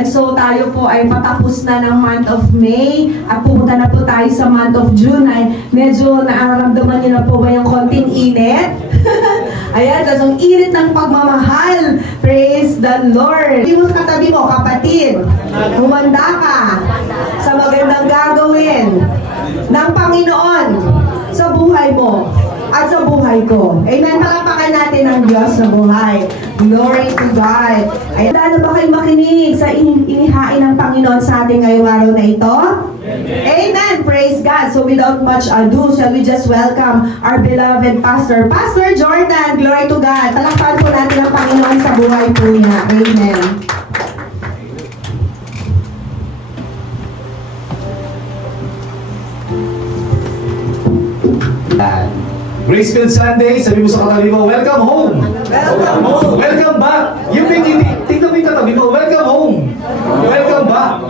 And so tayo po ay patapos na ng month of May at pupunta na po tayo sa month of June. Ay medyo nararamdaman niyo na po ba yung konting init? Ayan, tas ang init ng pagmamahal. Praise the Lord. Hindi mo katabi mo, kapatid. Humanda ka sa magandang gagawin ng Panginoon sa buhay mo at sa buhay ko. Amen. Palapakan natin ang Diyos na buhay. Glory to God. Ayan, ano ba kayo makinig sa inihain ng Panginoon sa ating ngayong araw na ito? Amen. Praise God. So without much ado, shall we just welcome our beloved Pastor, Pastor Jordan. Glory to God. Talakpan po natin ang Panginoon sa buhay po niya. Amen. Grace-filled Sunday, sabi mo sa katabi mo, welcome home! Welcome home! Welcome back! Yung tingnan mo yung katabi mo, welcome home! Welcome back!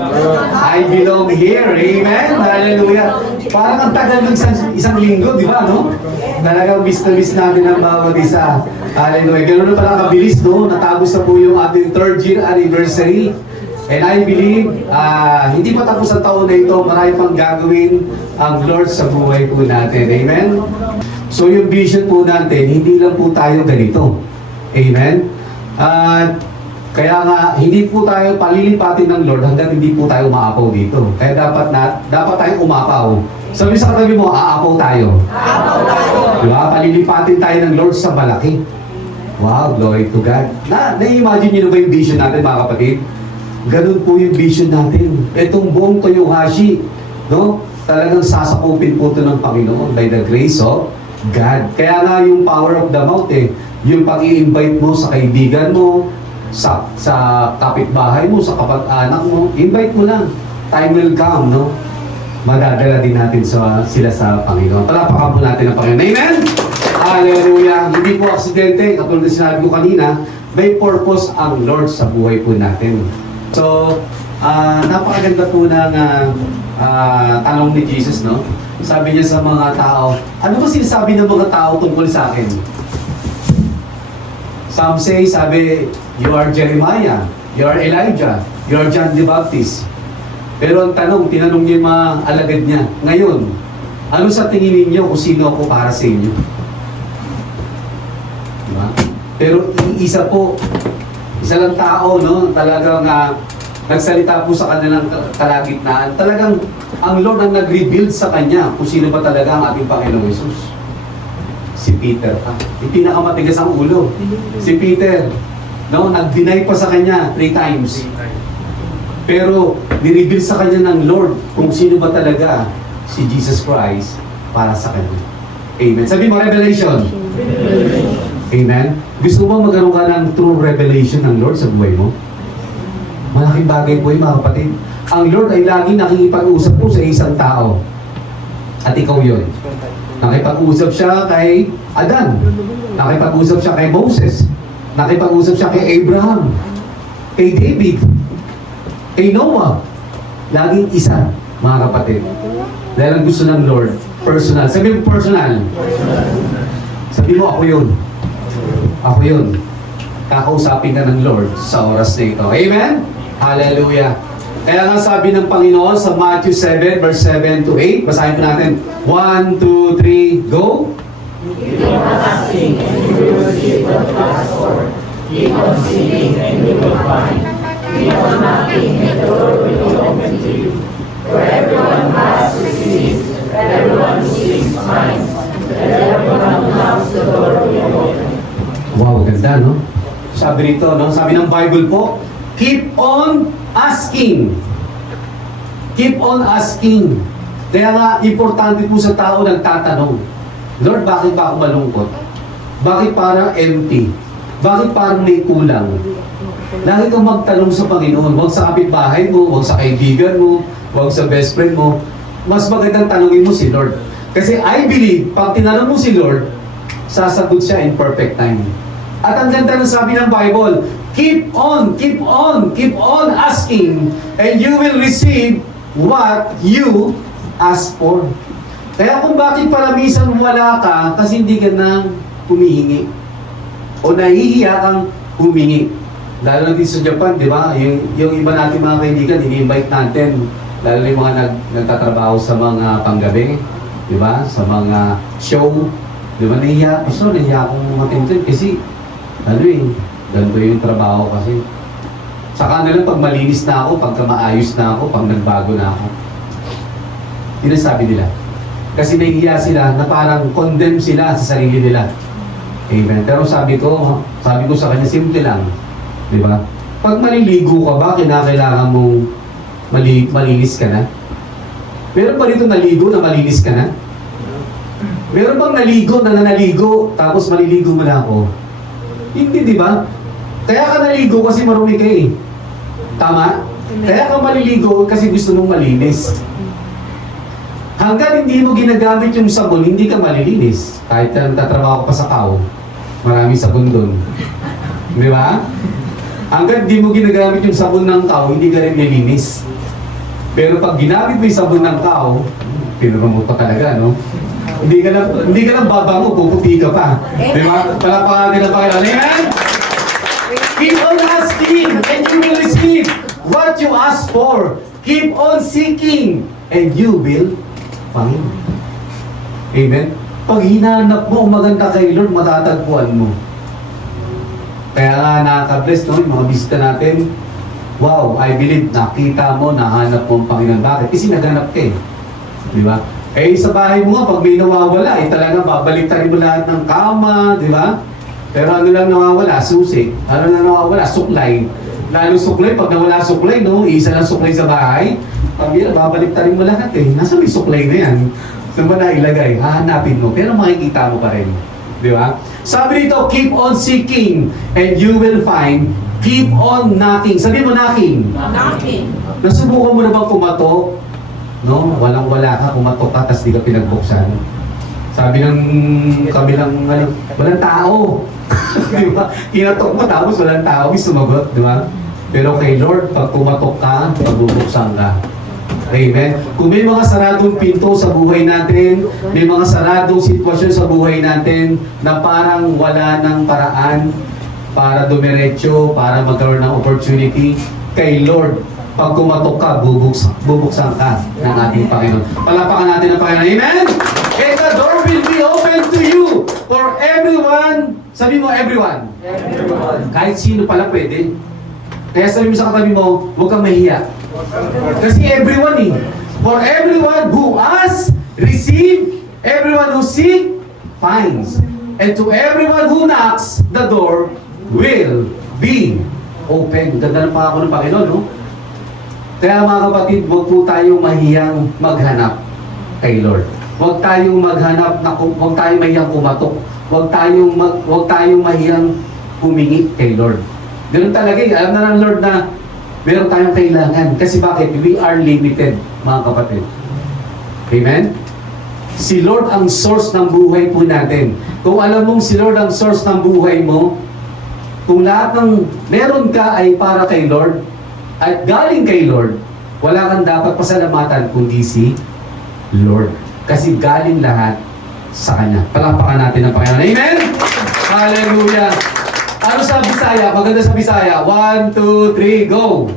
I belong here, amen? Hallelujah! Parang ang tagal ng isang linggo, di ba, no? Talagang miss na miss natin ang bawat isa. Hallelujah! Ganoon na pala kabilis, no? Natapos na po yung ating 3rd year anniversary. And I believe, hindi pa tapos ang taon na ito, marami pang gagawin ang Lord sa buhay po natin. Amen? So yung vision po natin, hindi lang po tayo ganito. Amen? Kaya nga, hindi po tayo palilipatin ng Lord hanggang hindi po tayo umaapaw dito. Kaya dapat tayong umapaw. Sabi sa katabi mo, aapaw tayo. Aapaw tayo. Diba? Palilipatin tayo ng Lord sa malaki. Wow, glory to God. Na-imagine nyo na ba yung vision natin, mga kapatid? Ganun po yung vision natin. Itong buong Toyohashi, no? Talagang sasakupin po ito ng Panginoon by the grace of God. Kaya nga yung power of the mouth yung pag-i-invite mo sa kaibigan mo, sa kapitbahay mo, sa kapag-anak mo, invite mo lang. Time will come, no? Madadala din natin sila sa Panginoon. Palapakan po natin ang Panginoon. Amen? Hallelujah! Hindi po aksidente, katulad na sinabi ko kanina, may purpose ang Lord sa buhay po natin. So, napakaganda po ng tanong ni Jesus, no? Sabi niya sa mga tao, ano ba sinasabi ng mga tao tungkol sa akin? Some say, sabi, you are Jeremiah, you are Elijah, you are John the Baptist. Pero ang tinanong niya yung mga alagad niya, ngayon, ano sa tingin ninyo kung sino ako para sa inyo? Diba? Pero isa lang tao, no? Talagang nagsalita po sa kanilang kalagitnaan. Talagang ang Lord ang nag-rebuild sa kanya kung sino ba talaga ang ating Panginoong Jesus. Si Peter. Yung pinakamatigas ang ulo. Si Peter. No? Nag-deny pa sa kanya 3 times. Pero ni-reveal sa kanya ng Lord kung sino ba talaga si Jesus Christ para sa kanya. Amen. Sabi mo, revelation. Amen. Gusto mo magkaroon ka ng true revelation ng Lord sa buhay mo? Malaking bagay po yung mga kapatid. Ang Lord ay lagi nakikipag-usap po sa isang tao. At ikaw yun. Nakipag-usap siya kay Adan. Nakipag-usap siya kay Moses. Nakipag-usap siya kay Abraham. Kay David. Kay Noah. Laging isa, mga kapatid. Dahil ang gusto ng Lord, personal. Sabi mo personal. Sabi mo, ako yun. Ako yun. Kakausapin ka ng Lord sa oras na ito. Amen? Hallelujah. Kaya nga sabi ng Panginoon sa Matthew 7, verse 7 to 8, basahin po natin. 1, 2, 3, go! Keep on asking and you will receive what you ask for. Keep on seeking and you will find. Keep on knocking and the door will be open to you. For everyone who asks receives, everyone who seeks finds, and everyone who knocks the door will be open. Wow, ganda, no? Sabi rito, no? Sabi ng Bible po, keep on asking. Keep on asking. Kaya nga, importante po sa tao nagtatanong, Lord, bakit ba ako malungkot? Bakit parang empty? Bakit parang may kulang? Lagi kang magtanong sa Panginoon. Huwag sa kapitbahay mo, huwag sa kaibigan mo, huwag sa best friend mo. Mas magandang tanongin mo si Lord. Kasi I believe, pag tinanong mo si Lord, sasagot siya in perfect time. At ang ganda ng sabi ng Bible, keep on asking, and you will receive what you ask for. Kaya kung bakit paramisan wala ka, kasi hindi ka nang humihingi. O nahihiya kang humingi. Lalo na dito sa Japan, di ba? Yung iba natin mga kaibigan, ini-invite natin. Lalo na yung mga nagtatrabaho sa mga panggabi, di ba? Sa mga show. Di ba? Nahiya akong matintin kasi ano ganito yung trabaho kasi. Saka na lang pag malinis na ako, pagka maayos na ako, pag nagbago na ako. Yun ang sabi nila. Kasi nahihiya sila na parang condemn sila sa sarili nila. Amen. Pero sabi ko sa kanya, simple lang. Di ba? Pag maliligo ka ba, kinakailangan mong malinis ka na? Meron pa rito naligo na malinis ka na? Meron bang naligo na nanaligo, tapos maliligo mo na ako? Hindi, di ba? Kaya ka naligo kasi marumi ka eh. Tama? Kaya ka maliligo kasi gusto mong malinis. Hanggang hindi mo ginagamit yung sabon, hindi ka malilinis. Kahit na nagtatrabaho ka pa sa tao, maraming sabon doon. Di ba? Hanggang hindi mo ginagamit yung sabon ng tao, hindi ka rin nilinis. Pero pag ginamit mo yung sabon ng tao, pinuramo pa talaga, no? Hindi ka lang babango, puputi ka pa. Di ba? Palapakan nila pa kayo. Amen? Keep on asking and you will receive what you ask for. Keep on seeking and you will find. Amen? Pag hinanap mo, maganda kay Lord, matatagpuan mo. Kaya nga nakaka-bless, no? Yung mga bisita natin, wow, I believe, nakita mo, nahanap mo ang Panginoon. Bakit? Kasi naghanap ka eh. Di ba? Eh, sa bahay mo nga, pag may nawawala, eh talaga babaliktarin mo lahat ng kama, di ba? Pero ano lang nawawala? Susi. Ano lang nawawala? Suklay. Lalo suklay, pag nawala suklay, no? Isa lang suklay sa bahay, pag babaliktarin mo lahat eh. Nasa may suklay na yan? Saan ba nailagay? Hahanapin mo. Pero makikita mo pa rin. Di ba? Sabi dito, keep on seeking and you will find. Keep on knocking. Sabi mo knocking. Knocking. Nasubukan mo na bang kumatok? No? Walang-wala ka, kumatok ka, tapos di ka pinagbuksan. Sabi ng kabilang, walang tao. Di ba? Kinatok mo, tapos walang tao, may sumagot, di ba? Pero kay Lord, pag kumatok ka, magbubuksan ka. Amen? Kung may mga saradong pinto sa buhay natin, may mga saradong sitwasyon sa buhay natin na parang wala ng paraan para dumiretso, para magkaroon ng opportunity, kay Lord, pag kumatok ka, bubuksan ka ng ating Panginoon. Palapakan natin ang Panginoon. Amen? And the door will be open to you for everyone. Sabi mo, everyone. Everyone. Kahit sino pala pwede. Kaya sabi mo sa katabi mo, huwag kang mahiya. Kasi everyone eh. For everyone who asks, receive. Everyone who seek, finds. And to everyone who knocks, the door will be open. Ganda ng pangako ng Panginoon, no? Kaya mga kapatid, huwag po tayong mahiyang maghanap kay Lord. Huwag tayong maghanap, huwag tayong mahiyang kumatok. Huwag tayong mahiyang humingi kay Lord. Ganun talaga eh. Alam na ng Lord na meron tayong kailangan. Kasi bakit? We are limited, mga kapatid. Amen? Si Lord ang source ng buhay po natin. Kung alam mong si Lord ang source ng buhay mo, kung lahat ng meron ka ay para kay Lord, at galing kay Lord, wala kang dapat pasalamatan kundi si Lord. Kasi galing lahat sa Kanya. Palapakan natin ang Panginoon. Amen? Hallelujah! Ano sa Bisaya? Maganda sa Bisaya. 1, 2, 3, go!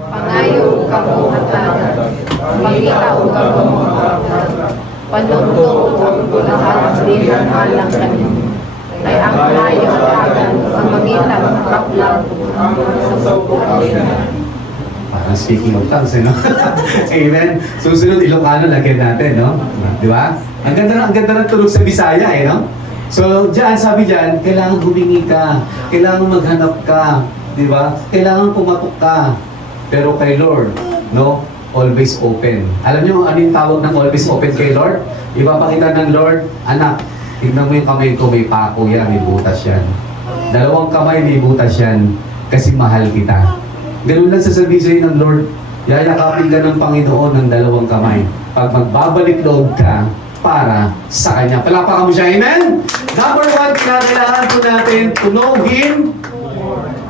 Pangayo ka mo matanan, pangitaw ka mo matanan, panunto ang lahat din ang alang kanya. Ay ang layo agan sa magitan ng kaplang sa buhay. Parang speaking of tongues, no? Amen? Susunod, Ilocano, lagyan natin, no? Di ba? Ang ganda ng tunog sa Bisaya, eh, no? So, dyan, sabi dyan, kailangan humingi ka, kailangan maghanap ka, di ba? Kailangan pumatok ka. Pero kay Lord, no? Always open. Alam niyo ano yung tawag ng always open kay Lord? Ipapakita ng Lord, anak, tignan mo yung kamay ko, may pako yan, may butas yan. 2 kamay, may butas yan, kasi mahal kita. Ganun lang sasabihin sa'yo ng Lord, yayakapin ka ng Panginoon ng 2 kamay. Pag magbabalik loob ka, para sa Kanya. Palapakan mo siya, amen? Number 1, kailangan po natin to know Him.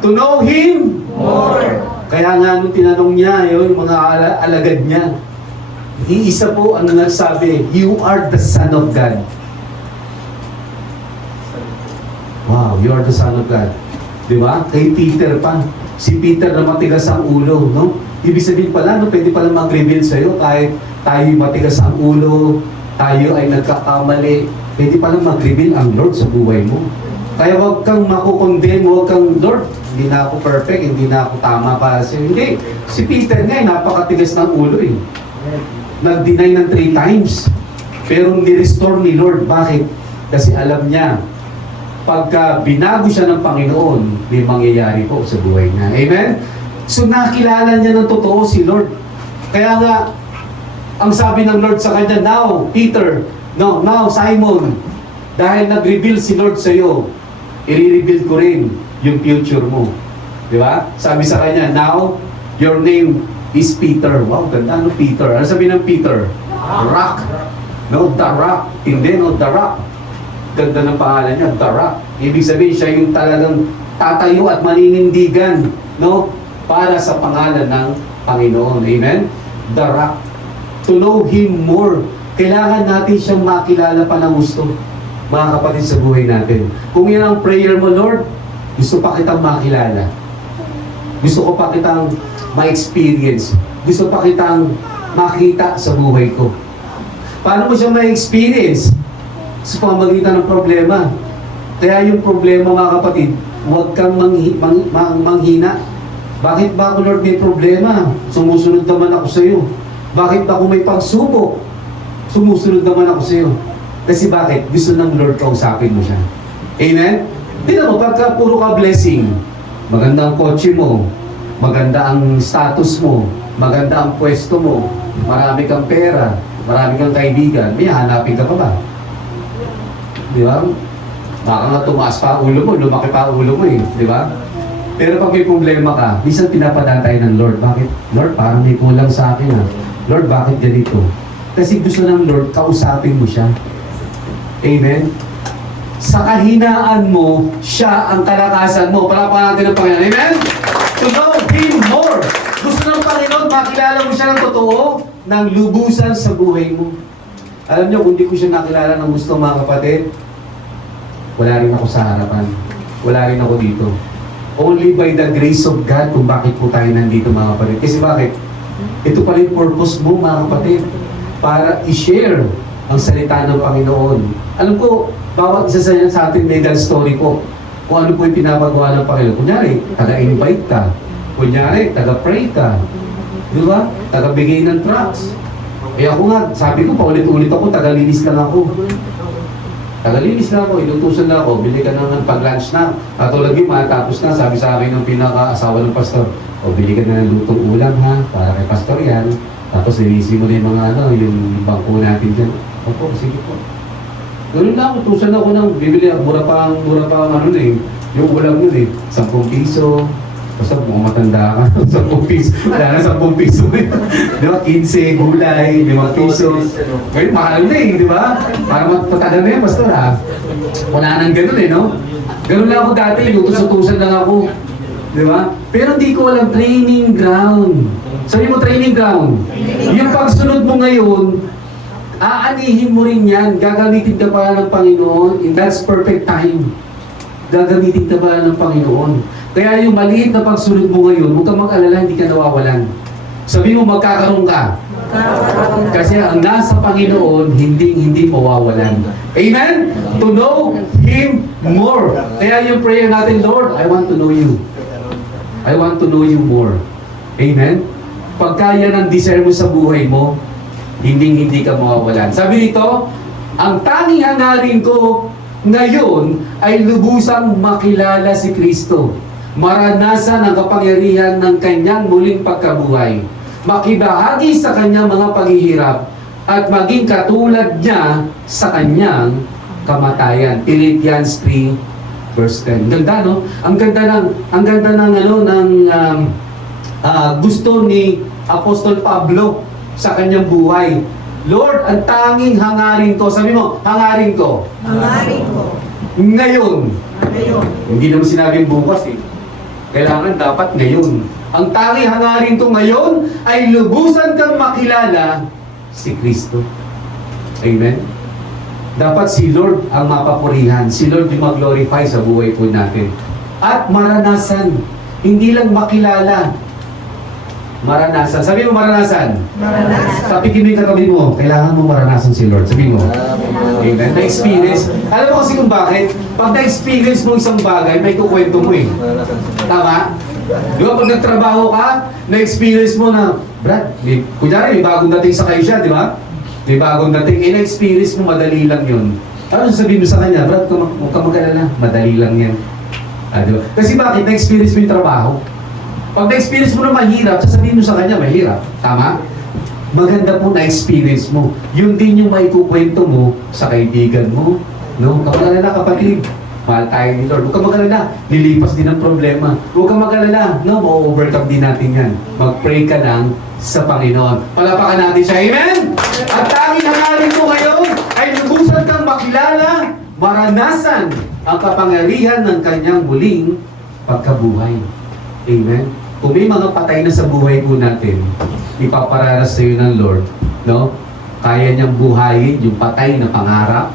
To know Him more. Kaya nga nung tinanong niya, yung mga alagad niya, iisa po ang nagsabi, you are the Son of God. Wow, you are the Son of God. Di ba? Kay Peter pa. Si Peter na matigas ang ulo, no? Ibig sabihin pala, no, pwede pala mag-reveal sa'yo kahit tayo matigas ang ulo, tayo ay nagkakamali, pwede pala mag-reveal ang Lord sa buhay mo. Kaya huwag kang makukondem, huwag kang, Lord, hindi na ako perfect, hindi na ako tama para sa'yo. Hindi. Si Peter nga, napakatigas ng ulo eh. Nag-deny ng 3 times. Pero ni-restore ni Lord. Bakit? Kasi alam niya, pagka binago siya ng Panginoon, may mangyayari po sa buhay niya. Amen? So nakilala niya ng totoo si Lord. Kaya nga, ang sabi ng Lord sa kanya, now, Peter, no, now, Simon, dahil nag-reveal si Lord sa iyo, i-reveal ko rin yung future mo. Di ba? Sabi sa kanya, now, your name is Peter. Wow, ganda. Ano Peter? Ano sabi ng Peter? Rock. No, the rock. Hindi, no, the rock. Ganda ng pangalan niya, the rock. Ibig sabihin, siya yung talagang tatayo at maninindigan, no? Para sa pangalan ng Panginoon. Amen? The rock. To know Him more. Kailangan natin siyang makilala pa ng gusto, mga kapatid, sa buhay natin. Kung yan ang prayer mo, Lord, gusto pa kitang makilala. Gusto ko pa kitang ma-experience. Gusto pa kitang makita sa buhay ko. Paano mo siya ma-experience? Sa pamagitan ng problema. Kaya yung problema, mga kapatid, huwag kang manghina. Bakit ba ako, Lord, may problema? Sumusunod naman ako sa iyo. Bakit ba ako may pagsubok? Sumusunod naman ako sa iyo. Kasi bakit? Gusto ng Lord kausapin mo siya. Amen? Tingnan mo, pagka puro ka blessing, maganda ang kotse mo, maganda ang status mo, maganda ang pwesto mo, marami kang pera, marami kang kaibigan, may hanapin ka pa ba? Di ba? Baka nga tumaas pa ang ulo mo, lumaki pa ang ulo mo eh. Di ba? Pero pag may problema ka, minsan pinapadatay ng Lord. Bakit? Lord, parang may kulang sa akin ah. Lord, bakit ganito? Kasi gusto ng Lord, kausapin mo siya. Amen? Sa kahinaan mo, siya ang kalakasan mo. Palapakan natin ang Panginoon. Amen? To know Him more. Gusto ng Panginoon, makilala mo siya ng totoo, ng lubusan sa buhay mo. Alam niyo, kung di ko siya nakilala ng gusto, mga kapatid, wala rin ako sa harapan. Wala rin ako dito. Only by the grace of God kung bakit po tayo nandito, mga kapatid. Kasi bakit? Ito pala yung purpose mo, mga kapatid. Para i-share ang salita ng Panginoon. Alam ko, bawat isa sa atin may dal story po. Kung ano po yung pinapagawa ng Panginoon. Kunyari, taga-invite ka. Kunyari, taga-pray ka. Di ba? Taga-bigay ng tracts. Kaya ako nga, sabi ko, paulit-ulit ako, taga-linis lang ako. Taga-linis na ako, inutusan na ako, bili ka ng pag-lunch na. At tulad yung matapos na, sabi sa akin ng pinaka-asawa ng pastor, o bili ka na ng lutong ulam ha, para kay pastor yan. Tapos nilisi mo na yung mga yung bangko natin dyan. Opo, sige po. Ganun na, utusan ako ng bibili, mura pa ang ano eh, yung ulam yun eh, 10 piso. Basta kung matanda ka, 10 piso. Wala na 10 piso. Di ba? 15, gulay, 5 piso. Ngayon, mahal na eh, di ba? Para matatagal na yan, pastor ha. Wala nang ganun eh, no? Ganun lang ako dati, utos-utusan lang ako. Di ba? Pero hindi ko walang training ground. Sabi mo, training ground. Yung pagsunod mo ngayon, aanihin mo rin yan. Gagamitin ka pa ng Panginoon in God's perfect time. Gagamitin ka pa ng Panginoon. Kaya yung maliit na pagsunod mo ngayon, huwag kang mag-alala, hindi ka nawawalan. Sabi mo, magkakaroon ka. Kasi ang nasa Panginoon, hindi mawawalan. Amen? To know Him more. Kaya yung prayer natin, Lord, I want to know You. I want to know You more. Amen? Pagka yan ang desire mo sa buhay mo, hindi ka mawawalan. Sabi dito, ang tanging hangarin ko ngayon ay lubusang makilala si Kristo. Maranasan ang kapangyarihan ng kanyang muling pagkabuhay. Makibahagi sa kanyang mga paghihirap at maging katulad niya sa kanyang kamatayan. Philippians 3 verse 10. Ganda, no? Ang ganda ng gusto ni Apostol Pablo sa kanyang buhay. Lord, ang tanging hangarin ko. Sabi mo, hangarin ko. Hangarin ko. Ngayon. Ngayon. Hindi naman sinabing bukas eh. Kailangan dapat ngayon. Ang tanging hangarin ko ngayon ay lubusan kang makilala si Kristo. Amen? Dapat si Lord ang mapapurihan. Si Lord yung mag-glorify sa buhay po natin. at maranasan. Hindi lang makilala. Maranasan. Sabi mo maranasan. Maranasan. Tapikin mo yung katabi mo. Kailangan mo maranasan si Lord. Sabi mo. Amen. Na-experience. Alam mo kasi kung bakit? Pag na-experience mo isang bagay, may kukwento mo eh. Tama? Di ba pag nagtrabaho ka, na-experience mo na, Brad, kunyari may bagong dating sa kayo siya, di ba? May bagong dating, na-experience mo, madali lang yun. Ano sabihin mo sa kanya, Brad, huwag ka mag-alala, madali lang yan. Diba? Kasi bakit? Na-experience mo yung trabaho. Pag na-experience mo na mahirap, sasabihin mo sa kanya, mahirap. Tama? Maganda po na-experience mo. Yun din yung maikukwento mo sa kaibigan mo. No? Kapag alala, kapatid, mahal tayo ni Lord. Huwag ka mag-alala, lilipas din ang problema. Huwag ka mag-alala, no? Ma-overcome din natin yan. Mag-pray ka lang sa Panginoon. Palapakan natin siya. Amen? At tanging hangarin mo ngayon ay lubusan kang makilala, maranasan ang kapangyarihan ng kanyang muling pagkabuhay. Amen? Kung may mga patay na sa buhay po natin, ipaparanas sa iyo ng Lord, no? Kaya niyang buhayin yung patay na pangarap,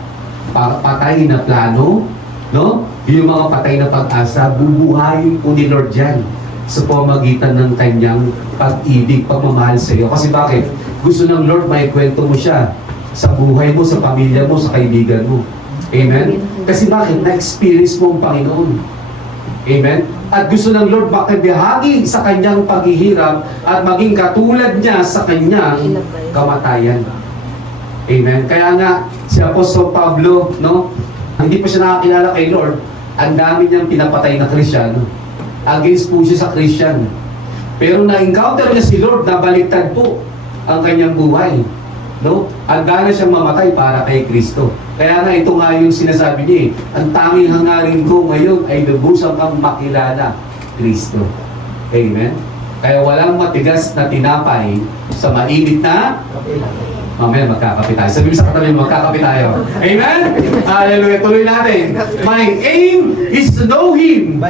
patay na plano, no? Yung mga patay na pag-asa, bubuhayin po ni Lord yan sa pamagitan ng kanyang pag-ibig, pagmamahal sa iyo. Kasi bakit? Gusto ng Lord, may kwento mo siya sa buhay mo, sa pamilya mo, sa kaibigan mo. Amen? Kasi bakit? Na-experience mo ang Panginoon. Amen? At gusto ng Lord makibahagi sa kanyang paghihirap at maging katulad niya sa kanyang kamatayan. Amen? Kaya nga, si Apostol Pablo, no? Hindi pa siya nakakilala kay Lord, ang dami niyang pinapatay na Kristiyano. Against po siya sa Christian. Pero na-encounter niya si Lord, nabaliktad po ang kanyang buhay. No? Handa na siyang mamatay para kay Kristo. Kaya nga ito nga yung sinasabi niya ang tanging hangarin ko ngayon ay lubusan kang makilala Kristo. Amen? Kaya walang matigas na tinapay sa mainit na mamaya magkakape tayo. Sabi mo sa katabi mo, magkakape tayo. Amen? Hallelujah. Tuloy natin. My aim is to know Him,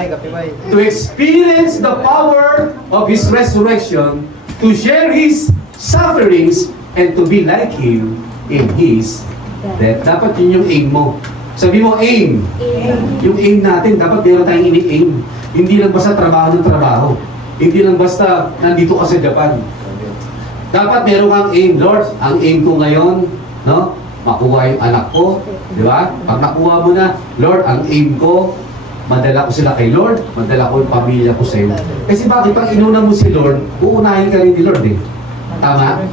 to experience the power of His resurrection, to share His sufferings, and to be like Him in His death. Dapat yun yung aim mo. Sabi mo, aim. Yung aim natin, dapat meron tayong ini-aim. Hindi lang basta trabaho ng trabaho. Hindi lang basta nandito ka sa Japan. Dapat meron kang aim, Lord. Ang aim ko ngayon, no? Makuha yung anak ko. Di ba? Pag nakuha mo na, Lord, ang aim ko, madala ko sila kay Lord, madala ko yung pamilya ko sa iyo. Kasi bakit? Pag inuna mo si Lord, uunahin ka rin ni Lord eh. Tama?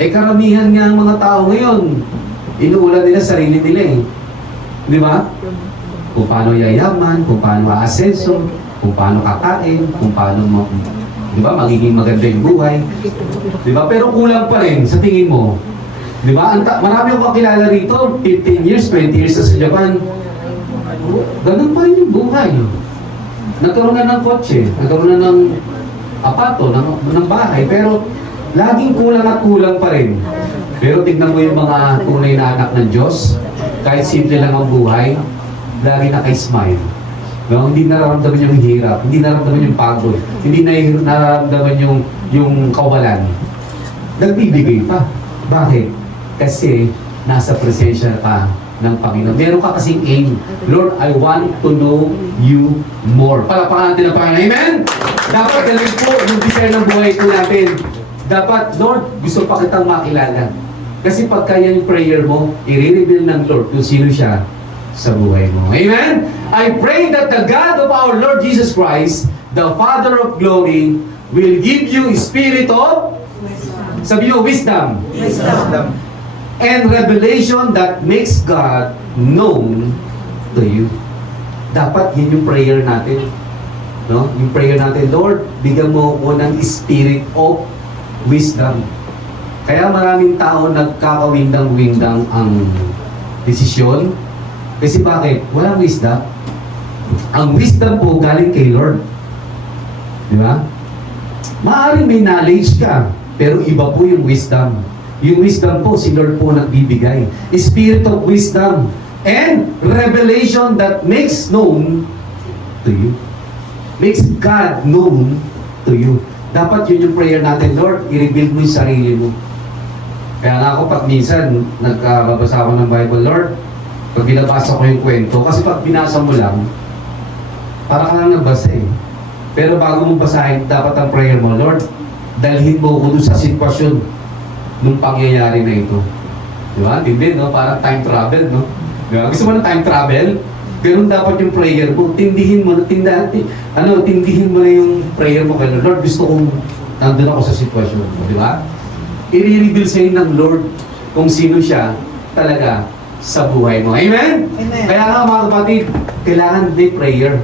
Eh karamihan nga ang mga tao ngayon, inuulan nila sarili nila eh. Di ba? Kung paano yayaman, kung paano aasenso, kung paano kakain, kung paano di ba, magiging maganda yung buhay. Di ba? Pero kulang pa rin sa tingin mo. Di ba? Marami akong kakilala rito, 15 years, 20 years na sa Japan. Ganun pa rin yung buhay. Nagkaroon na ng kotse, nagkaroon na ng apato, ng bahay, pero laging kulang at kulang pa rin. Pero tignan mo yung mga tunay na anak ng Diyos, kahit simple lang ang buhay, lagi naka-smile. No? Hindi nararamdaman yung hirap, hindi nararamdaman yung pagod, hindi nararamdaman yung kawalan. Nagbibigay pa. Bakit? Kasi nasa presensya ka ng Panginoon. Meron ka kasing aim. Lord, I want to know you more. Palapakan natin ang Panginoon. Amen? Dapat ganun po yung desire ng buhay ko natin. Dapat, Lord, gusto pa kitang makilala. Kasi pagka yan yung prayer mo, i-reveal ng Lord kung sino siya sa buhay mo. Amen? I pray that the God of our Lord Jesus Christ, the Father of glory, will give you a spirit of, sabi nyo, wisdom. And revelation that makes God known to you. Dapat yun yung prayer natin. No? Yung prayer natin, Lord, bigyan mo ko ng spirit of wisdom. Kaya maraming tao nagkakawindang-windang ang desisyon. Kasi bakit? Walang wisdom. Ang wisdom po galing kay Lord. Di ba? Maaaring may knowledge ka, pero iba po yung wisdom. Yung wisdom po, si Lord po nagbibigay. Spirit of wisdom and revelation that makes known to you. Makes God known to you. Dapat yun yung prayer natin, Lord, i-reveal mo yung sarili mo. Kaya nga ako pag minsan, nagkababasa ako ng Bible, Lord, pag binabasa ko yung kwento, kasi pag binasa mo lang, Para ka lang nagbasa eh. Pero bago mo basahin, dapat ang prayer mo, Lord, dalhin mo ko dun sa sitwasyon nung pangyayari na ito. Di ba? Hindi, no? Parang time travel, no? Di ba? Gusto mo ng time travel? Ganun dapat yung prayer mo. Tindihin mo na, tindihin mo na yung prayer mo kay Lord. Lord, gusto kong nandun ako sa sitwasyon. Di ba? I-reveal sa'yo ng Lord kung sino siya talaga sa buhay mo. Amen? Amen. Kaya nga mga kapatid, kailangan may prayer.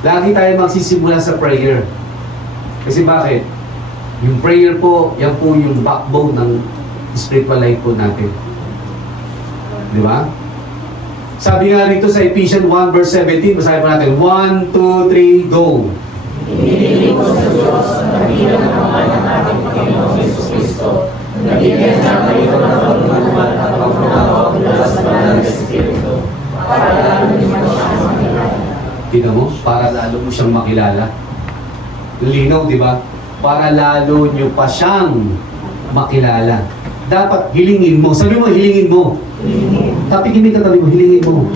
Lagi tayo magsisimula sa prayer. Kasi bakit? Yung prayer po, yan po yung backbone ng spiritual life po natin. Di ba? Sabi nga rito sa Ephesians 1 verse 17, basahin po natin. 1, 2, 3, go! Inihiling ko sa Diyos na bilang ng mga ng ating Panginoong Yesus Cristo, na bigyan niya kayo ng pagmamahal at pagmamahal mula sa banal na Espiritu, para lalo niyo siyang makilala. Tingnan mo, para lalo mo siyang makilala. Linaw, di ba? Para lalo nyo pa siyang makilala. Dapat hilingin mo. Sabi mo, hilingin mo. Tapikinig ka tabi mo, hilingin mo.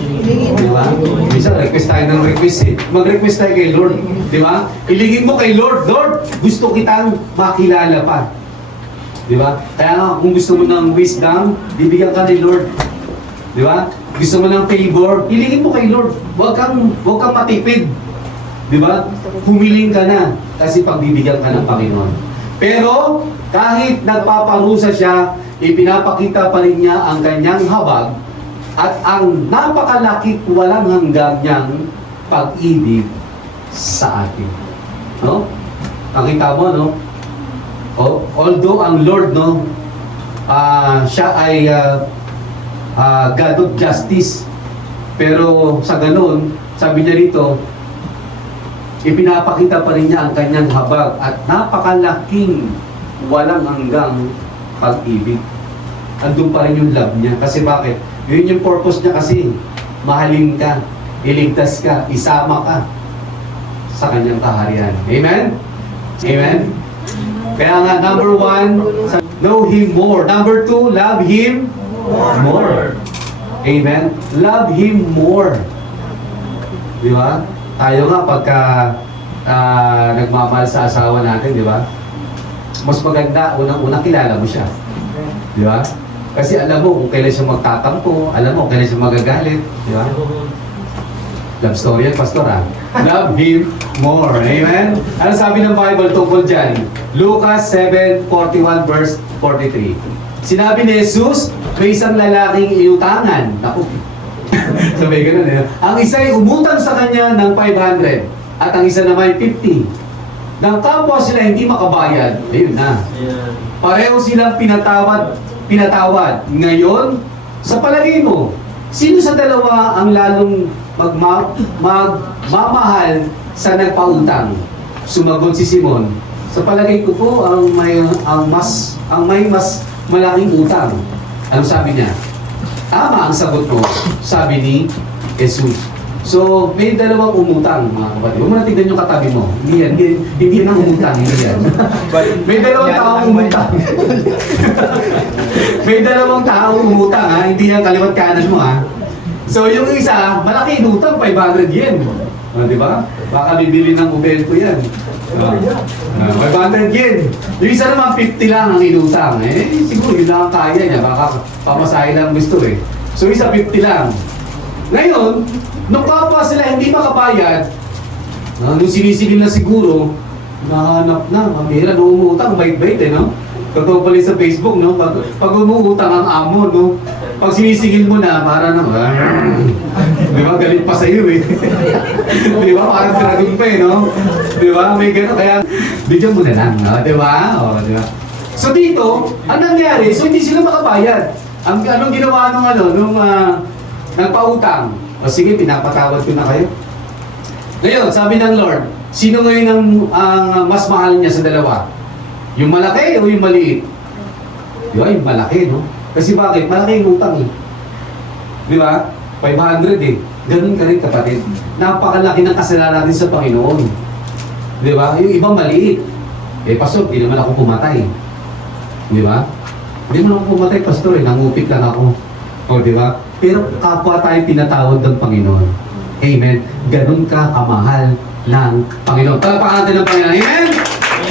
Di ba? Bisa, request tayo ng request eh. Mag-request tayo kay Lord. Di ba? Hilingin mo kay Lord. Lord, gusto kitang makilala pa. Di ba? Kaya nga, kung gusto mo ng wisdom, bibigyan ka ni Lord. Di ba? Gusto mo ng favor, hilingin mo kay Lord. Huwag kang matipid. Di ba? Humiling ka na kasi pagbibigyan ka ng Panginoon. Pero kahit nagpaparusa siya, ipinapakita pa rin niya ang kanyang habag at ang napakalaki walang hanggang niyang pag-ibig sa atin. No? Nakita mo, no? Although ang Lord, no, siya ay God of justice. Pero sa ganun, sabi niya rito, ipinapakita pa rin niya ang kanyang habag at napakalaking walang hanggang pag-ibig. Andun pa rin yung love niya. Kasi bakit? Yun yung purpose niya kasi. Mahalin ka, iligtas ka, isama ka sa kanyang kaharian. Amen? Amen? Kaya nga, number 1, know Him more. Number 2, love Him more. Amen? Love Him more. Di ba? Tayo nga pagka nagmamahal sa asawa natin, di ba? Mas maganda, unang-unang kilala mo siya. Di ba? Kasi alam mo kung kailan siya magtatampo, alam mo kung kailan siya magagalit. Di ba? Love story yan, Pastor, ha? Love Him more. Amen? Ano sabi ng Bible tungkol dyan? Lucas 7:41 verse 43. Sinabi ni Jesus, may isang lalaking iutangan. Naku. Sabi ganun eh. Ang isa ay umutang sa kanya ng 500 at ang isa naman 50. Nang kapwa sila hindi makabayad, ayun na. Pareho silang pinatawad. Ngayon, sa palagay mo, sino sa dalawa ang lalong magmamahal sa nagpautang? Sumagot si Simon. Sa palagay ko po, ang may mas malaking utang. Ano sabi niya? Tama ang sagot mo, sabi ni Jesus. So, may dalawang umutang, mga kapatid. Huwag mo na tignan yung katabi mo. Hindi yan ang umutang, hindi yan. May dalawang taong umutang. May dalawang taong umutang, ha? Hindi yan kaliwat kanan mo, ha? So, yung isa, malaki yung utang, 500 yen. Di ba? Baka bibili ng ubento yan. 500 yen. Yung isa naman, 50 lang ang inutang. Siguro yun lang ang kaya niya. Baka pamasahe lang gusto eh. So, isa 50 lang. Ngayon, nung kapwa sila hindi makabayad, nung sinisigil na siguro, nahanap na, mamira, nung umutang, bait-bait eh, no? Totoo pala sa Facebook, no? Pag umuutang ang amo, no? Pag sinisigil mo na, para na, di ba, galit pa sa'yo eh. Di ba, parang dragon pa eh, no? Di ba, may gano'n, kaya, bigyan mo na lang, no? Di ba? O, di ba? So dito, ang nangyari, so hindi sila makabayad. Anong ginawa nung nagpautang? O sige, pinapatawad ko na kayo. Ngayon, sabi ng Lord, sino ngayon ang mas mahal niya sa dalawa? Yung malaki o yung maliit? Di ba, yung malaki, no? Kasi bakit? Malaki yung utang eh. Di ba? 500 eh. Ganun ka rin, kapatid. Napakalaki ng kasalanan natin sa Panginoon. Di ba? Yung ibang maliit. Eh, Pastor, di naman ako pumatay. Di ba? Hindi naman ako pumatay, Pastor, eh. Nangupit lang ako. O, di ba? Pero kapwa tayo pinatawad ng Panginoon. Amen? Ganun ka kamahal ng Panginoon. Talapakan natin ng Panginoon. Amen?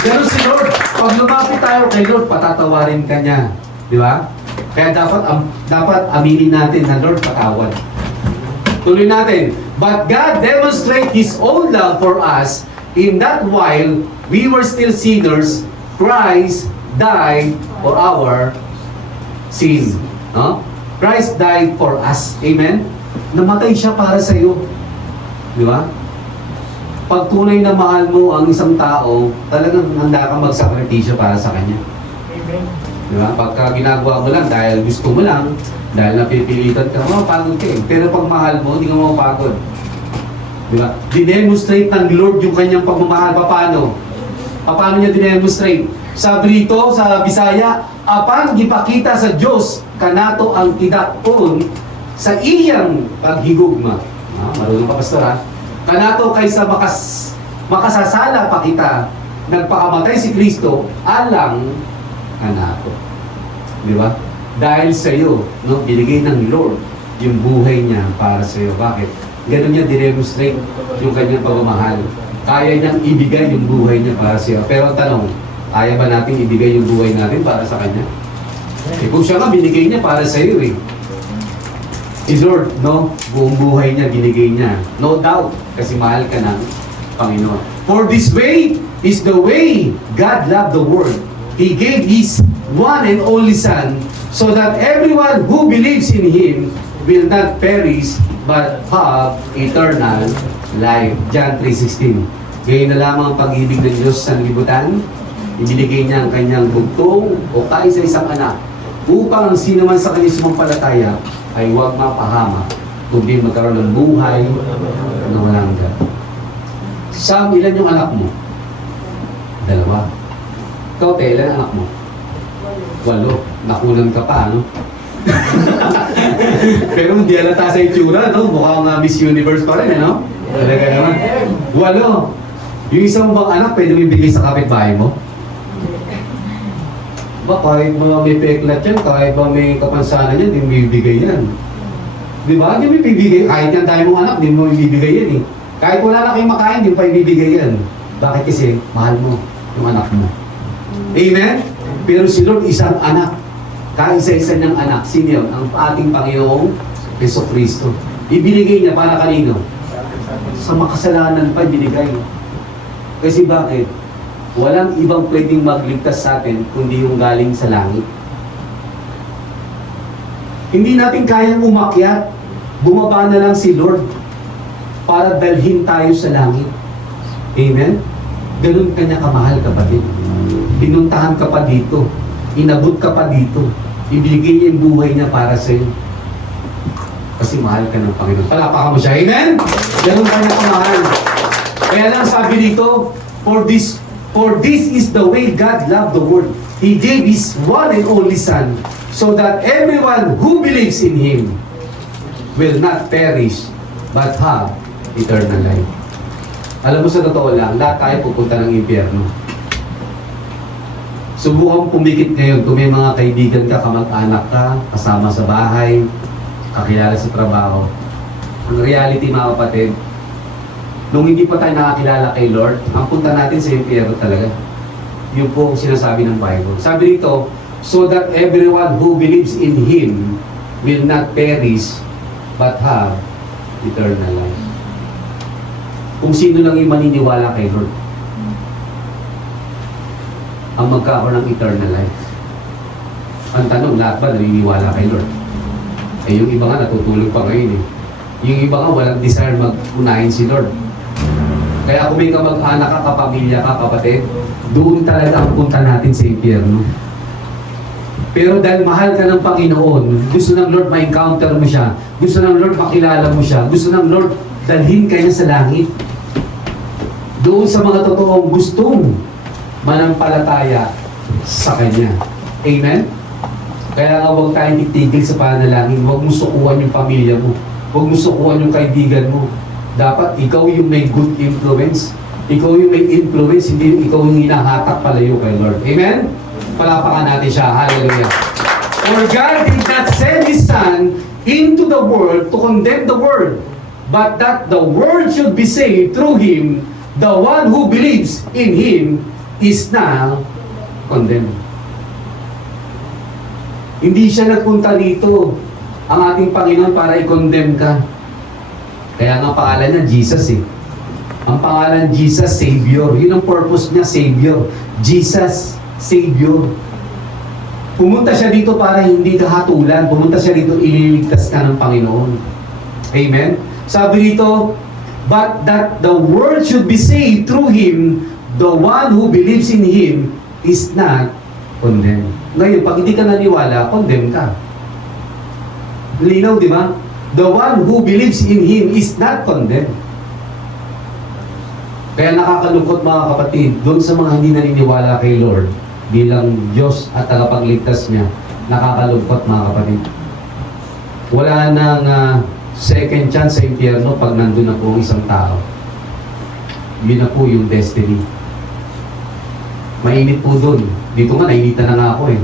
Ganun si Lord. Pag lumapit tayo kay Lord, patatawarin ka niya. Di ba? Kaya dapat aminin natin na Lord, patawad. Tuloy natin. But God demonstrated His own love for us in that while we were still sinners, Christ died for our sin. No? Christ died for us. Amen? Namatay siya para sa iyo. Di ba? Pag tunay na mahal mo ang isang tao, talagang handa kang magsakripisyo para sa kanya. Amen. Di ba? Pagka ginagawa mo lang dahil gusto mo lang, dahil napipilitan ka, mapagod ka eh. Pero pag mahal mo, hindi ka mapapagod. Di ba? Dinemonstrate ng Lord yung kanyang pagmamahal. Paano? Paano niya dinemonstrate? Sabi rito sa Bisaya, apan gipakita sa Diyos, kanato ang tidakon sa iyang paghigugma. Marunong ka, pastor, ha? Kanato kaysa makasasala pa kita, nagpakamatay si Kristo, alang kanato. Di ba? Dahil sa iyo, no, binigay ng Lord yung buhay niya para sa iyo. Bakit? Ganun niya dinemonstrate yung kanyang pagmamahal. Kaya niyang ibigay yung buhay niya para sa iyo. Pero ang tanong, kaya ba natin ibigay yung buhay natin para sa kanya? Eh kung siya nga, binigay niya para sa iyo eh. Si Lord, no? Buong buhay niya, binigay niya. No doubt, kasi mahal ka ng Panginoon. For this way is the way God loved the world. He gave His one and only Son, so that everyone who believes in Him will not perish, but have eternal life. John 3:16. Ngayon na lamang ang pag-ibig ng Diyos sa libutan, ibinigay niya ang kanyang bugtong o kaisa-isang anak, upang ang sino man sa kanya sumampalataya ay huwag mapahama, kundi magkaroon ng buhay na walang hanggan. Sam, ilan yung anak mo? 2. Ikaw, te, ilan anak mo? 8. Nakunan ka pa, no? Pero hindi halata sa itsura, no? Mukhang Miss Universe pa rin, no? Talaga naman. 8. Yung isang bang anak, pwede mo ibigay sa kapitbahay mo? Ba, kahit ba may peklat yan, kahit ba may kapansanan yan, hindi mo ibibigay yan. Di ba? Hindi mo ibibigay. Kahit yan tayo mong anak, hindi mo ibibigay yan eh. Kahit wala na kayong makain, hindi mo pa ibibigay yan. Bakit? Kasi mahal mo yung anak mo. Amen? Pero si Lord, isang anak. Kaisa-isa niyang anak. Sino yun? Ang ating Panginoong Jesucristo. Ibinigay niya para kanino? Sa makasalanan pa binigay. Kasi bakit? Walang ibang pwedeng magligtas sa atin kundi yung galing sa langit. Hindi natin kayang umakyat. Bumaba na lang si Lord para dalhin tayo sa langit. Amen? Ganun kanya kamahal, kapatid. Pinuntahan ka pa dito. Inabot ka pa dito. Ibigay niya yung buhay niya para sa iyo. Kasi mahal ka ng Panginoon. Palapakan mo siya. Amen? Ganun kanya kamahal. Kaya lang sabi dito, For this is the way God loved the world. He gave His one and only Son, so that everyone who believes in Him will not perish, but have eternal life. Alam mo, sa totoo lang, lahat tayo pupunta ng impyerno. Subukan pumikit ngayon kung may mga kaibigan ka, kamag-anak ka, kasama sa bahay, kakilala sa trabaho. Ang reality, mga kapatid, nung hindi pa tayo nakakilala kay Lord, ang punta natin sa impyerno talaga. Yun po ang sinasabi ng Bible. Sabi dito, so that everyone who believes in Him will not perish, but have eternal life. Kung sino lang yung maniniwala kay Lord, ang magkakaroon ng eternal life. Ang tanong, lahat ba naniniwala kay Lord? Eh, yung iba nga natutulog pa ngayon eh. Yung iba nga walang desire mag-unahin si Lord. Kaya kung may kamag-anak ka, kapamilya ka, kapatid, doon talaga ang punta natin sa impyerno. Pero dahil mahal ka ng Panginoon, gusto ng Lord ma-encounter mo siya, gusto ng Lord makilala mo siya, gusto ng Lord dalhin ka niya sa langit. Doon sa mga totoong gustong manampalataya sa Kanya. Amen? Kaya nga huwag tayong titigil sa panalangin, huwag mo sukuhan yung pamilya mo, huwag mo sukuhan yung kaibigan mo. Dapat ikaw yung may good influence. Ikaw yung may influence, hindi ikaw yung hinahatak palayo kay Lord. Amen? Palapakan natin siya. Hallelujah. For God did not send His Son into the world to condemn the world, but that the world should be saved through him, the one who believes in him is now condemned. Hindi siya nagpunta dito, ang ating Panginoon, para i-condemn ka. Kaya nga pangalan niya, Jesus eh. Ang pangalan Jesus, Savior. Yun ang purpose niya, Savior. Jesus, Savior. Pumunta siya dito para hindi ka hatulan. Pumunta siya dito, ililigtas ka ng Panginoon. Amen? Sabi dito, but that the world should be saved through him, the one who believes in him is not condemned. Ngayon, pag hindi ka naniwala, condemn ka. Linaw, di ba? The one who believes in him is not condemned. Kaya nakakalungkot mga kapatid, doon sa mga hindi naniniwala kay Lord bilang Diyos at tagapagligtas niya, nakakalungkot mga kapatid. Wala nang second chance sa impyerno pag nandun na po isang tao. Yun na po yung destiny. Mainit po doon. Dito nga, nainitan na nga ako eh.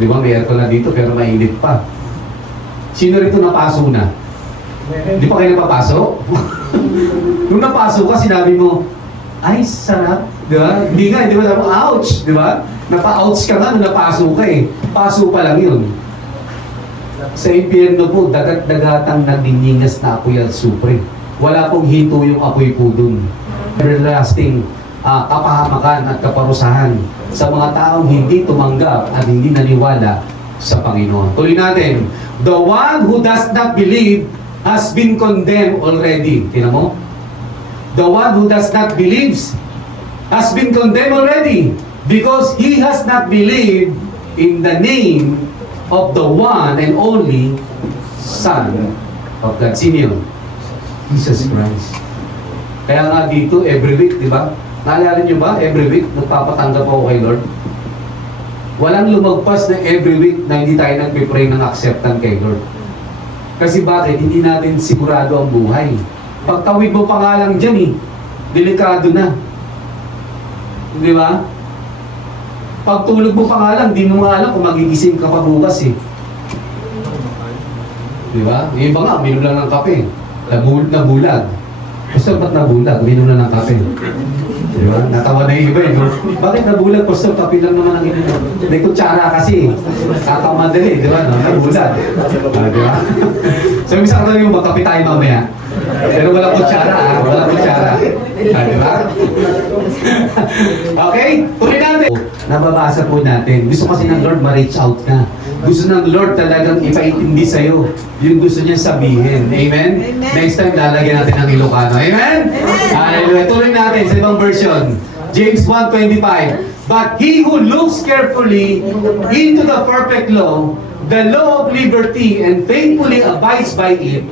Di ba, may aircon na dito pero mainit pa. Sino rito napaso na? Di pa kayo napapasok? Nung napasok ka, sinabi mo, ay, sarap. Di ba? Hindi nga, di ba? Ouch! Di ba? Napa-ouch ka nga nung napasok ka eh. Paso pa lang yun. Sa impyerno po, dagat-dagatang nagningingas na apoy at supre. Wala pong hinto yung apoy po dun. Everlasting kapahamakan at kaparusahan sa mga taong hindi tumanggap at hindi naniwala sa Panginoon. Tuloy natin. The one who does not believe has been condemned already. Tingnan mo? The one who does not believe has been condemned already because he has not believed in the name of the one and only Son of God. Sino yun? Jesus Christ. Kaya nga dito, every week, di ba? Naalala nyo ba? Every week, nagpapatanggap ako kay Lord. Walang lumagpas na every week na hindi tayo nagpipray ng acceptance kay Lord. Kasi bakit? Hindi natin sigurado ang buhay. Pagtawid mo pa nga lang dyan eh, delikado na. Di ba? Pagtulog mo pa nga lang, di mo nga alam kung magigising ka pa bukas eh. Di ba? Yung iba nga, minom lang ng kape. Nabulag. Pastor, ba't nabulag? Minom lang ng kape. Di ba? Natawa na yung iba eh. No? Bakit nabulag? Pastor, kape lang naman ang ininom. May kutsara kasi. Kakamadali, di ba? No? Nabulag. Di ba? So, ibig sabihin yung magkape tayo mamaya. Pero wala kutsara, ah. Wala kutsara. Di ba? Okay? Tuloy natin. Nababasa po natin. Gusto kasi ng Lord ma-reach out ka. Gusto ng Lord talagang ipaintindi sa'yo yung gusto niya sabihin. Amen? Amen. Next time, lalagyan natin ng Ilocano. Amen? Hallelujah. Tuloy natin sa ibang version. James 1:25. But he who looks carefully into the perfect law, the law of liberty, and faithfully abides by it,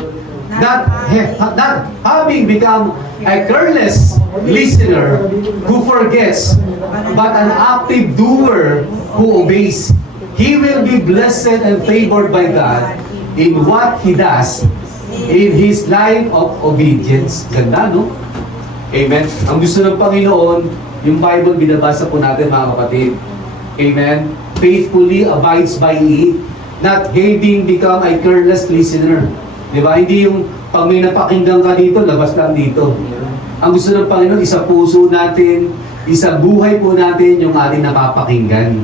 not having become a careless listener who forgets, but an active doer who obeys, he will be blessed and favored by God in what he does in his life of obedience. Ganda, no? Amen. Ang gusto ng Panginoon, yung Bible, binabasa po natin mga kapatid. Amen. Faithfully abides by it, not having become a careless listener. Di ba? Hindi yung pag may napakinggan ka dito, labas lang dito. Ang gusto ng Panginoon, isa puso natin, isa buhay po natin yung ating napapakinggan,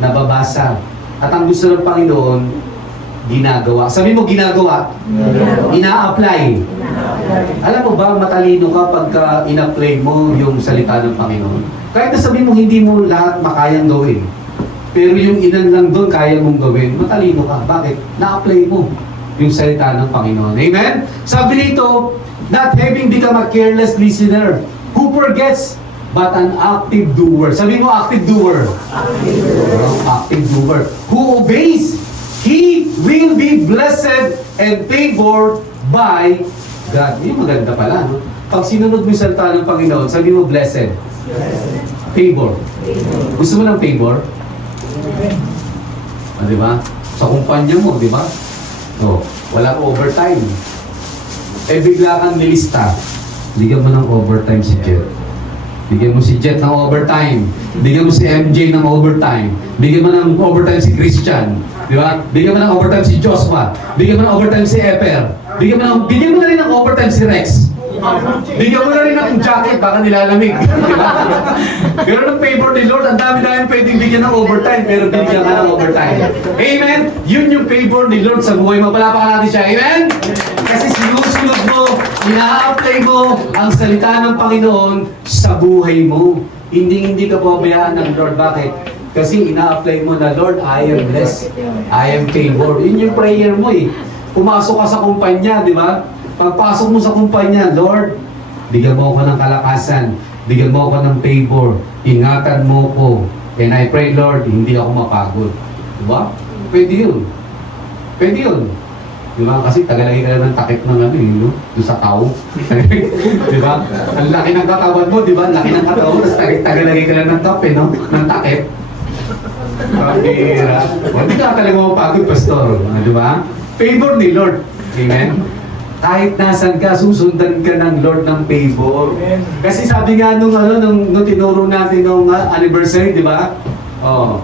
nababasa. At ang gusto ng Panginoon, ginagawa. Sabi mo, ginagawa. Ina-apply. Alam mo ba, matalino ka pagka in-apply mo yung salita ng Panginoon. Kahit na sabi mo, hindi mo lahat makayang gawin. Pero yung ilan lang doon, kaya mong gawin, matalino ka. Bakit? Na-apply mo yung salita ng Panginoon. Amen? Sabi dito, not having become a careless listener who forgets but an active doer. Sabi mo, active doer. Active doer. Who obeys, he will be blessed and favored by God. Yung maganda pala, no? Pag sinunod mo yung salita ng Panginoon, sabi mo, blessed. Favor. Gusto mo ng favor? Di ba? Sa kumpanya mo, di ba? No, wala ko overtime. Eh, bigla kang nilista. Bigyan mo ng overtime si Jet. Bigyan mo si Jet ng overtime. Bigyan mo si MJ ng overtime. Bigyan mo ng overtime si Christian. Di ba? Bigyan mo ng overtime si Joshua. Bigyan mo ng overtime si Eper. Bigyan mo na rin ng overtime si Rex. Bigyan mo na rin ng jacket, baka nilalamig. Diba? Pero ng favor ni Lord, ang dami-dami pwedeng bigyan ng overtime, pero bigyan ka ng overtime. Amen? Yun yung favor ni Lord sa buhay mo. Palapakan natin siya. Amen? Kasi sinusunod mo, ina-apply mo ang salita ng Panginoon sa buhay mo. Hindi ka pabayaan ng Lord. Bakit? Kasi ina-apply mo na, Lord, I am blessed. I am favored. Yun yung prayer mo eh. Pumasok ka sa kumpanya, di ba? Pagpasok mo sa kumpanya, Lord, bigyan mo ako ng kalakasan, bigyan mo ako ng favor, ingatan mo ko, and I pray, Lord, hindi ako mapagod. Di ba? Pwede yun. Pwede yun. Di ba? Kasi tagalagay ka lang ng takip ng ano, no? Doon sa tao. Di ba? Ang laki ng katawan mo, di ba? Ang laki ng katawan mo, tapos tagalagay ka lang ng tape, no? Ng takip. Pambira. Hindi ka talaga mapagod, Pastor. Di ba? Favor ni Lord. Amen? Kahit nasan ka, susundan ka ng Lord ng favor. Kasi sabi nga nung tinuro natin nung anniversary, di ba? Oh,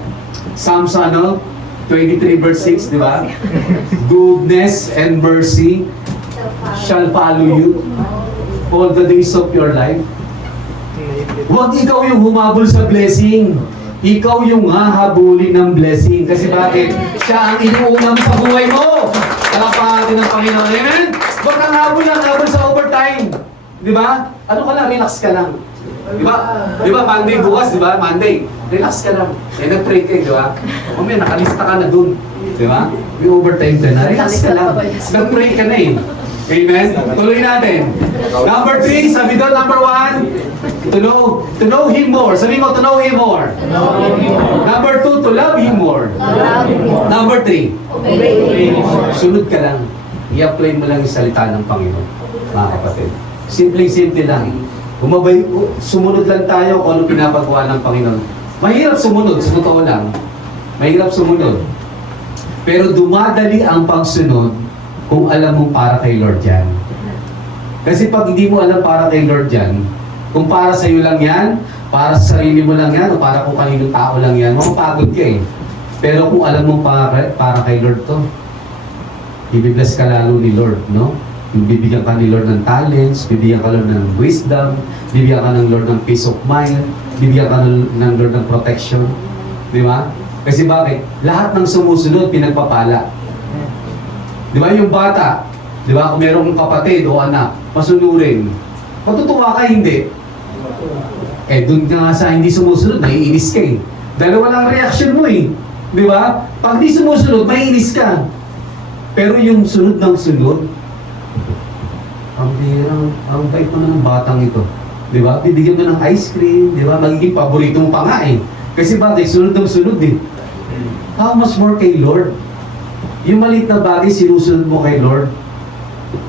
Psalms 23 verse 6, di ba? Goodness and mercy shall follow you all the days of your life. Huwag ikaw yung humabol sa blessing. Ikaw yung hahabulin ng blessing. Kasi bakit? Siya ang inuunang sa buhay mo. Talapatin ng Panginoon. Amen? Huwag kang habol sa overtime. Di ba? Ano ka lang, relax ka lang. Di ba? Di ba, Monday bukas, di ba? Monday. Relax ka lang. Eh, nag-pray ka, di ba? O may nakalista ka na dun. Di ba? May overtime ka na. Relax ka lang. Nag-pray ka na eh. Amen? Tuloy natin. Number 3, sabi doon, number 1, to know Him more. Sabi mo, to know Him more. Number 2, to love Him more. Number 3, sunod ka lang. I-apply mo lang yung salita ng Panginoon, mga kapatid. Simple lang. Sumunod lang tayo kung ano pinapagawa ng Panginoon. Mahirap sumunod, sa totoo lang. Mahirap sumunod. Pero dumadali ang pagsunod kung alam mong para kay Lord yan. Kasi pag hindi mo alam para kay Lord yan, kung para sa iyo lang yan, para sa sarili mo lang yan, o para kung kaninong tao lang yan, mapapagod ka eh. Pero kung alam mong para kay Lord to, ibibless ka lalo ni Lord, no? Bibigyan ka ni Lord ng talents, bibigyan ka Lord ng wisdom, bibigyan ka ng Lord ng peace of mind, bibigyan ka ng Lord ng protection. Di ba? Kasi bakit? Lahat ng sumusunod, pinagpapala. Di ba? Yung bata, di ba? Kung merong kapatid o anak, masunurin. Matutuwa ka, hindi. Eh, dun ka nga sa hindi sumusunod, naiinis ka eh. Dalawa lang reaction mo eh. Di ba? Pag di sumusunod, maiinis ka. Pero yung sunod ng sunod, ang bait mo na ng batang ito. Di ba? Bibigyan mo ng ice cream, di ba? Magiging paborito mo pa nga eh. Kasi bakit? Sunod ng sunod eh. How much more kay Lord? Yung maliit na bagay, sinusunod mo kay Lord.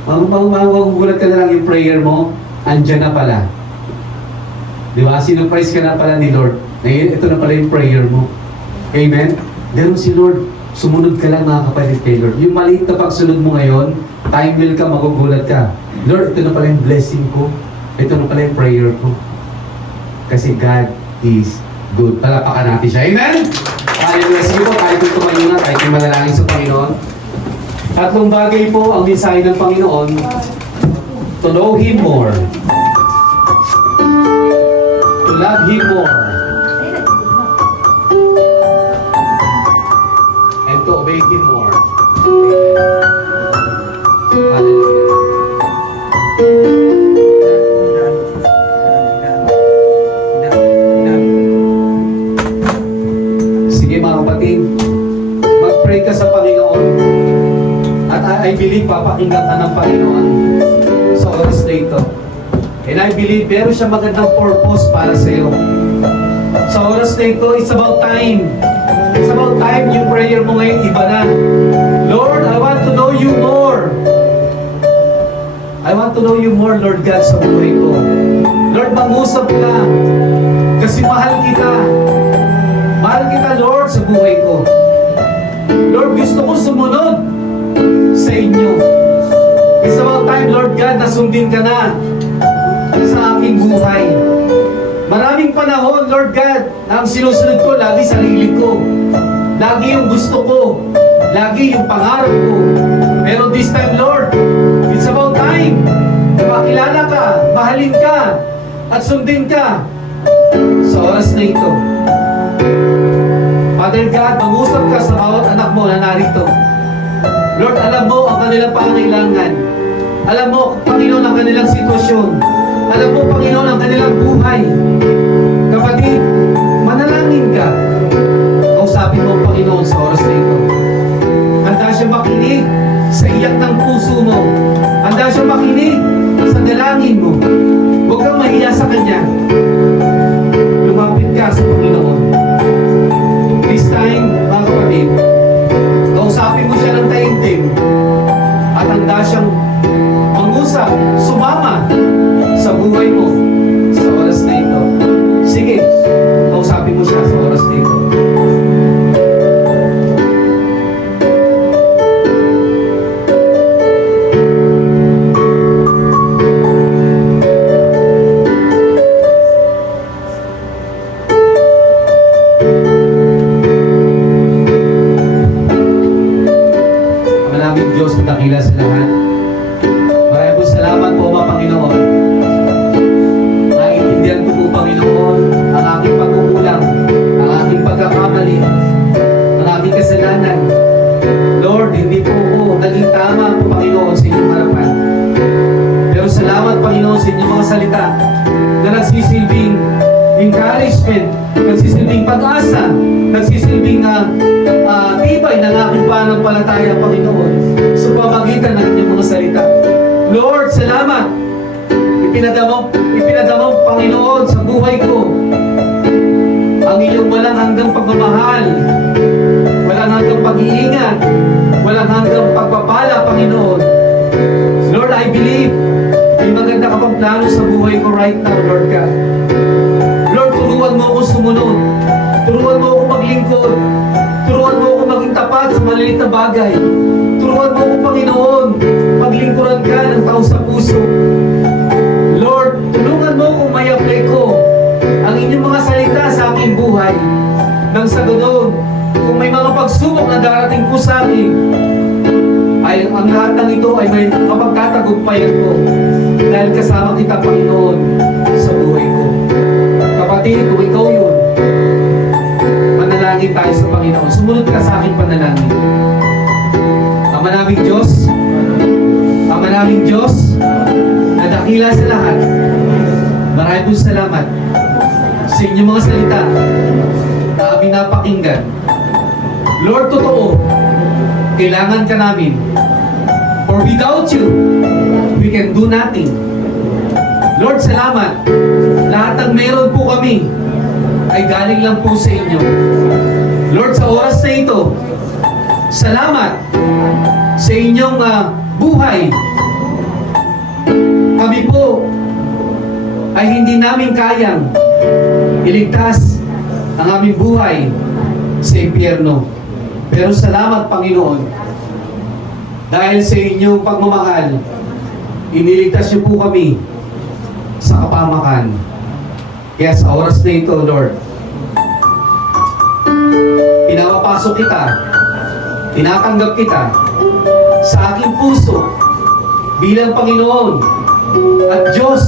Magugulat ka na lang yung prayer mo, andyan na pala. Di ba? Sinurprise ka na pala ni Lord. Ito na pala yung prayer mo. Amen? Ganun si Lord. Sumunod ka lang mga kapatid kay Lord. Yung maliit na pagsunod mo ngayon, time will ka, magugulat ka. Lord, ito na pala yung blessing ko. Ito na pala yung prayer ko. Kasi God is good. Palapakan natin siya. Amen? Hallelujah. Sige po, kahit yung tumayo na, kahit yung malalangin sa Panginoon. Tatlong bagay po ang mensahe ng Panginoon. To know Him more. To love Him more. And to obey Him more. Hallelujah. Sige mga kapatid, mag-pray ka sa Panginoon. At I believe papakinggan ka ng Panginoon sa oras na ito. And I believe meron siya magandang purpose para sa iyo. Sa oras na ito, it's about time. It's about time yung prayer mo ngayon iba na. Lord, I want to know you more. I want to know you more, Lord God, sa buhay ko. Lord, mangusap ka. Kasi mahal kita. Mahal kita, Lord, sa buhay ko. Lord, gusto ko sumunod sa inyo. It's about time, Lord God, na sundin ka na sa aking buhay. Maraming panahon, Lord God, na ang sinusunod ko, lagi sarili ko. Lagi yung gusto ko. Lagi yung pangarap ko. Pero this time, Lord, It's about time na makilala ka, mahalin ka, at sundin ka sa oras na ito. Father God, mag-usap ka sa bawat anak mo na narito. Lord, alam mo ang kanilang pangangailangan. Alam mo, Panginoon, ang kanilang sitwasyon. Alam mo, Panginoon, ang kanilang buhay. Kapatid, manalangin ka. Kausapin mo, Panginoon, sa oras na ito. Handa siya makinig sa iyak ng puso mo. Handa siya makinig sa dalangin mo. Huwag kang mahiya sa Kanya. Lumapit ka sa Panginoon. This time, mga kapatid, kausapin mo siya ng taimtim at handa siyang mangusap, sumama sa buhay mo sa oras na ito. Sige, kausapin mo siya sa oras na ito. Manaming Diyos, dakila sa lahat. Maraming po salamat po, mga Panginoon. Naiintindihan ko po, Panginoon, ang aking pagkukulang, ang aking pagkakamali, ang aking kasalanan. Lord, hindi po ako naging tama po, Panginoon, sa inyong harapan. Pero salamat, Panginoon, sa inyong mga salita na nagsisilbing encouragement, nagsisilbing pag-asa, nagsisilbing tibay ng aking pananampalataya, Panginoon, sa pamagitan ng inyong mga salita. Lord, salamat. Ipinadamang Panginoon sa buhay ko ang iyong walang hanggang pagmamahal, walang hanggang pag-iingat, walang hanggang pagpapala, Panginoon. Lord, I believe may maganda ka pang plano sa buhay ko right now, Lord God. Lord, turuan mo ako sumunod. Turuan mo ako maglingkod. Turuan mo ako maging tapat sa maliliit na bagay. Turuan mo ako, Panginoon, maglingkuran ka ng tao sa puso. Lord, tulungan mo kung may apply ko ang inyong mga salita sa aking buhay. Nang sa ganoon, kung may mga pagsubok na darating po sa akin, ay ang lahat ng ito ay may kapagtatagumpayan ko dahil kasama kita, Panginoon, sa buhay ko. Kapatid, kung ikaw yun, manalangin tayo sa Panginoon. Sumunod ka sa aking panalangin. Ama naming Diyos, Ama naming Diyos, na dakila sa lahat, maraming po salamat sa inyong mga salita na aming napakinggan. Lord, totoo, kailangan ka namin. For without you, we can do nothing. Lord, salamat. Lahat ng meron po kami ay galing lang po sa inyo. Lord, sa oras na ito, salamat sa inyong buhay. Kami po ay hindi namin kayang iligtas ang aming buhay sa impyerno. Pero salamat, Panginoon, dahil sa inyong pagmamahal, iniligtas niyo po kami sa kapamakan. Kaya sa oras na ito, Lord, pinapapasok kita, tinatanggap kita sa aking puso bilang Panginoon at Diyos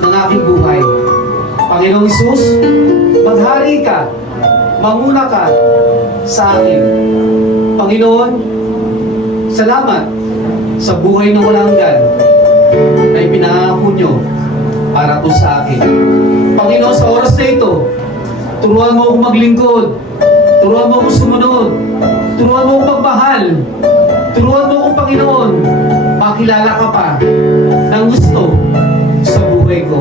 ng aking buhay. Panginoong Hesus, maghari ka, manguna ka sa akin. Panginoon, salamat sa buhay na walang hanggan na ipinangako nyo para po sa akin. Panginoon, sa oras na ito, turuan mo akong maglingkod, turuan mo akong sumunod, turuan mo akong magmahal, turuan mo akong, Panginoon, makilala ka pa ng gusto sa buhay ko.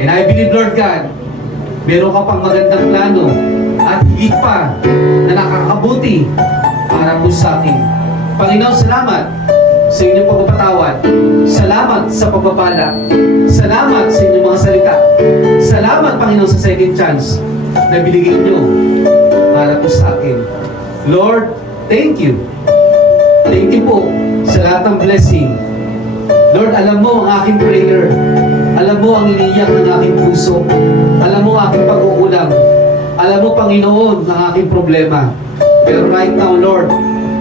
And I believe, Lord God, meron ka pang magandang plano at higit pa na nakakabuti para po sa akin. Panginoon, salamat sa inyong pagpapatawad. Salamat sa pagpapala. Salamat sa inyong mga salita. Salamat, Panginoon, sa second chance na binigay nyo para po sa akin. Lord, thank you. Thank you po sa lahat ng blessing. Lord, alam mo ang aking prayer. Alam mo ang iniiyak ng aking puso. Alam mo ang aking pag-uulang. Alam mo, Panginoon, ang aking problema. Pero right now, Lord,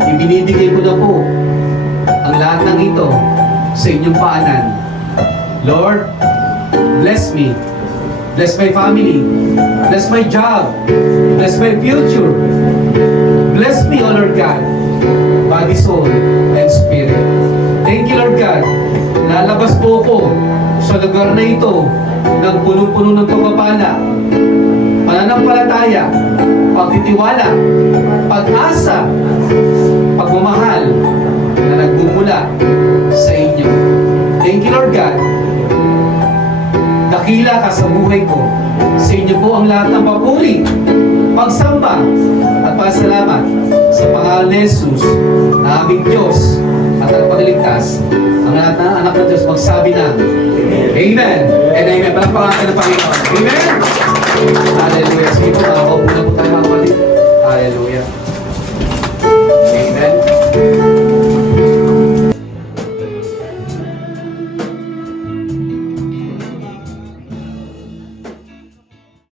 ibinibigay ko na po ang lahat ng ito sa inyong paanan. Lord, bless me. Bless my family. Bless my job. Bless my future. Bless me, O Lord God, body, soul, and spirit. Thank you, Lord God. Lalabas po ako sa lugar na ito ng punong-puno ng pagpapala, pananampalataya, pagtitiwala, pag-asa, pagmamahal na nagmumula sa inyo. Thank you, Lord God. Dakila ka sa buhay ko. Sa inyo po ang lahat ng papuri, pagsamba, at pasalamat sa pangalan ni Jesus na aming Diyos at tagapagligtas. Ang lahat ng anak ng Diyos magsabi ng Amen and Amen. Palakpakan ng Panginoon. Amen! Hallelujah. Sige po, makakaupo na po tayo mga kapatid. Hallelujah.